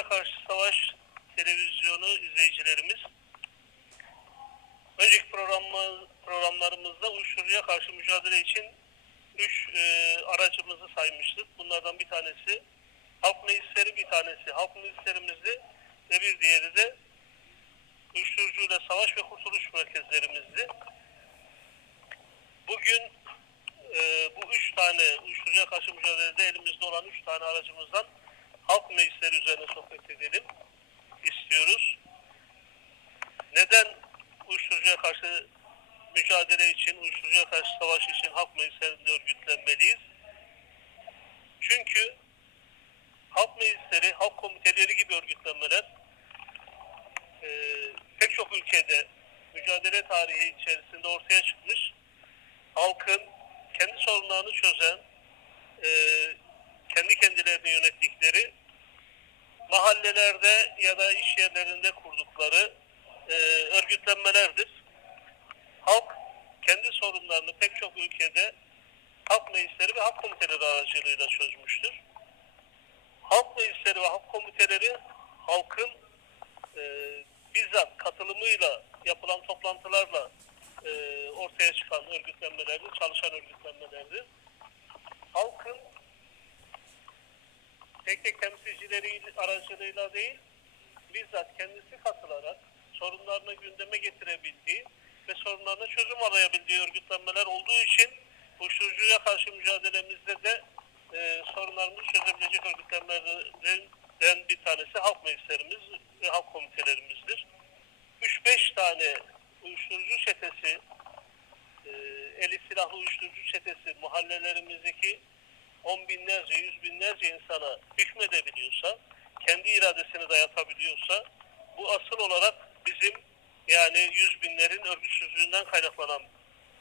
Uyuşturucuya Karşı Savaş televizyonu izleyicilerimiz. Önceki programı, programlarımızda uyuşturucuya karşı mücadele için 3 aracımızı saymıştık. Bunlardan bir tanesi halk meclisleri, bir tanesi halk meclislerimizdi ve bir diğeri de uyuşturucuyla savaş ve kurtuluş merkezlerimizdi. Bugün e, bu üç tane uyuşturucuya karşı mücadelede elimizde olan üç tane aracımızdan halk meclisleri üzerine sohbet edelim istiyoruz. Neden uyuşturucuya karşı mücadele için, uyuşturucuya karşı savaş için halk meclislerinde örgütlenmeliyiz? Çünkü halk meclisleri, halk komiteleri gibi örgütlenmeler e, pek çok ülkede mücadele tarihi içerisinde ortaya çıkmış halkın kendi sorunlarını çözen, e, kendi kendilerini yönettikleri mahallelerde ya da iş yerlerinde kurdukları e, örgütlenmelerdir. Halk kendi sorunlarını pek çok ülkede halk meclisleri ve halk komiteleri aracılığıyla çözmüştür. Halk meclisleri ve halk komiteleri halkın e, bizzat katılımıyla yapılan toplantılarla e, ortaya çıkan örgütlenmelerdir, çalışan örgütlenmelerdir. Halkın tek tek temsilcileri aracılığıyla değil, bizzat kendisi katılarak sorunlarını gündeme getirebildiği ve sorunlarına çözüm arayabildiği örgütlenmeler olduğu için uyuşturucuya karşı mücadelemizde de e, sorunlarımızı çözebilecek örgütlenmelerden bir tanesi halk meclislerimiz ve halk komitelerimizdir. 3-5 tane uyuşturucu çetesi, e, eli silahlı uyuşturucu çetesi mahallelerimizdeki on binlerce, yüz binlerce insana hükmedebiliyorsa, kendi iradesini dayatabiliyorsa, bu asıl olarak bizim yani yüz binlerin örgütsüzlüğünden kaynaklanan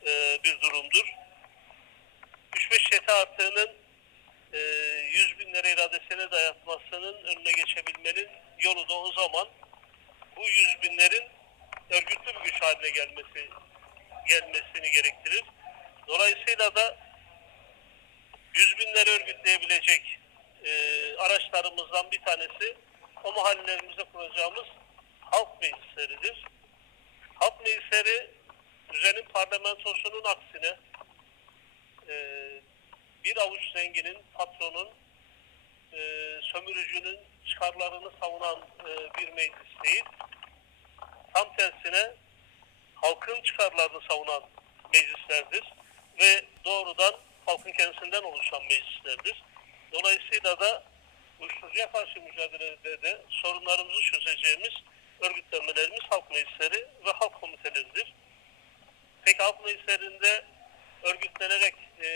e, bir durumdur. 3-5 çete artığının e, yüz binlere iradesini dayatmasının önüne geçebilmenin yolu da o zaman bu yüz binlerin örgütlü bir güç haline gelmesi gelmesini gerektirir. Dolayısıyla da yüz binleri örgütleyebilecek e, araçlarımızdan bir tanesi o mahallelerimizde kuracağımız halk meclisleridir. Halk meclisleri düzenin parlamentosunun aksine e, bir avuç zenginin, patronun, e, sömürücünün çıkarlarını savunan e, bir meclis değil. Tam tersine halkın çıkarlarını savunan meclislerdir ve doğrudan halkın kendisinden oluşan meclislerdir. Dolayısıyla da uyuşturucuya karşı mücadelede de sorunlarımızı çözeceğimiz örgütlenmelerimiz halk meclisleri ve halk komiteleridir. Peki halk meclislerinde örgütlenerek e,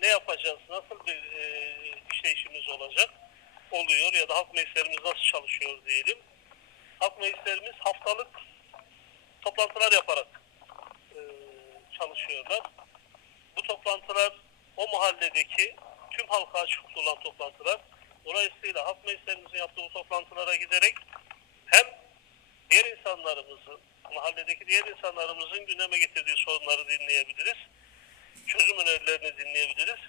ne yapacağız, nasıl bir e, işleyişimiz olacak oluyor ya da halk meclislerimiz nasıl çalışıyor diyelim. Halk meclislerimiz haftalık toplantılar yaparak e, çalışıyorlar. Bu toplantılar o mahalledeki tüm halka açık tutulan toplantılar. Dolayısıyla halk meclislerimizin yaptığı bu toplantılara giderek hem diğer insanlarımızın, mahalledeki diğer insanlarımızın gündeme getirdiği sorunları dinleyebiliriz. Çözüm önerilerini dinleyebiliriz.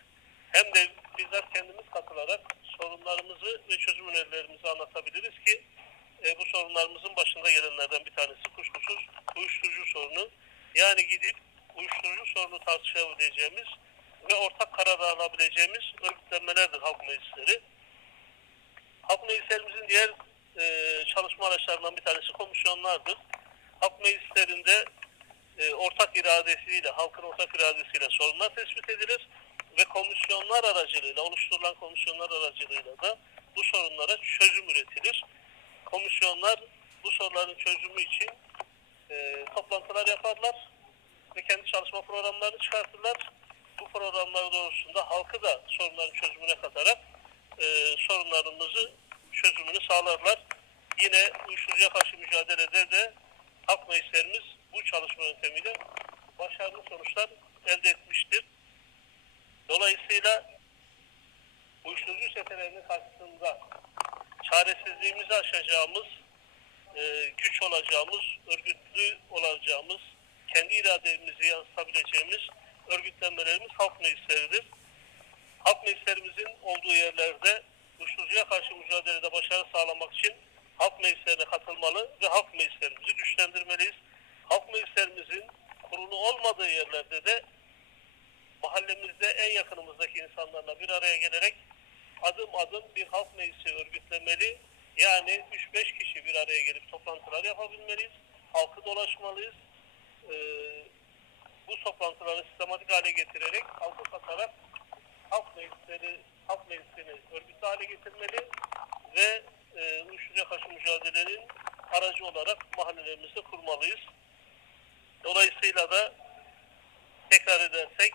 Hem de bizler kendimiz katılarak sorunlarımızı ve çözüm önerilerimizi anlatabiliriz ki e, bu sorunlarımızın başında gelenlerden bir tanesi kuşkusuz uyuşturucu sorunu. Yani gidip uyuşturucu sorunu tartışabileceğimiz ve ortak karar alabileceğimiz örgütlenmelerdir halk meclisleri. Halk meclislerimizin diğer e, çalışma araçlarından bir tanesi komisyonlardır. Halk meclislerinde e, ortak iradesiyle, halkın ortak iradesiyle sorunlar tespit edilir ve komisyonlar aracılığıyla, oluşturulan komisyonlar aracılığıyla da bu sorunlara çözüm üretilir. Komisyonlar bu sorunların çözümü için e, toplantılar yaparlar ve kendi çalışma programlarını çıkartırlar. Bu programlar doğrultusunda halkı da sorunların çözümüne katarak e, sorunlarımızı çözümünü sağlarlar. Yine uyuşturucuya karşı mücadelede de halk meclislerimiz bu çalışma yöntemiyle başarılı sonuçlar elde etmiştir. Dolayısıyla uyuşturucu çetelerinin karşısında çaresizliğimizi aşacağımız, e, güç olacağımız, örgütlü olacağımız, kendi irademizi yansıtabileceğimiz örgütlenmelerimiz halk meclisleridir. Halk meclislerimizin olduğu yerlerde uyuşturucuya karşı mücadelede başarı sağlamak için halk meclislerine katılmalı ve halk meclislerimizi güçlendirmeliyiz. Halk meclislerimizin kurulu olmadığı yerlerde de mahallemizde en yakınımızdaki insanlarla bir araya gelerek adım adım bir halk meclisi örgütlemeli. Yani 3-5 kişi bir araya gelip toplantılar yapabilmeliyiz. Halkı dolaşmalıyız. Ee, bu toplantıları sistematik hale getirerek halkı katarak halk meclisleri, halk meclisini örgütlü hale getirmeli ve e, uyuşturucuya karşı mücadelenin aracı olarak mahallelerimizde kurmalıyız. Dolayısıyla da tekrar edersek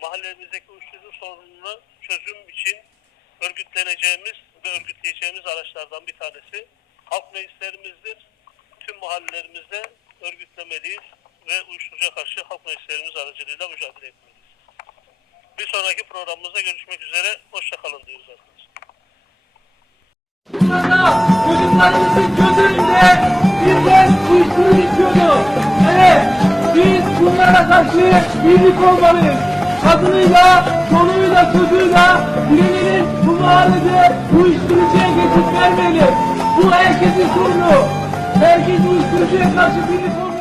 mahallemizdeki uyuşturucu sorununu çözüm için örgütleneceğimiz ve örgütleyeceğimiz araçlardan bir tanesi halk meclislerimizdir. Tüm mahallelerimizde örgütlemeliyiz ve uyuşturucuya karşı halk meclislerimiz aracılığıyla mücadele etmeliyiz. Bir sonraki programımızda görüşmek üzere. Hoşçakalın diyoruz arkadaşlar. Burada çocuklarımızın gözünde bizden uyuşturucu içiyordu. Evet, biz bunlara karşı birlik olmalıyız. Kadınıyla, çoluğuyla, çocuğuyla birinin bu mahallede uyuşturucuya geçit vermeli. Bu herkesin sorunu. Herkes uyuşturucuya karşı birlik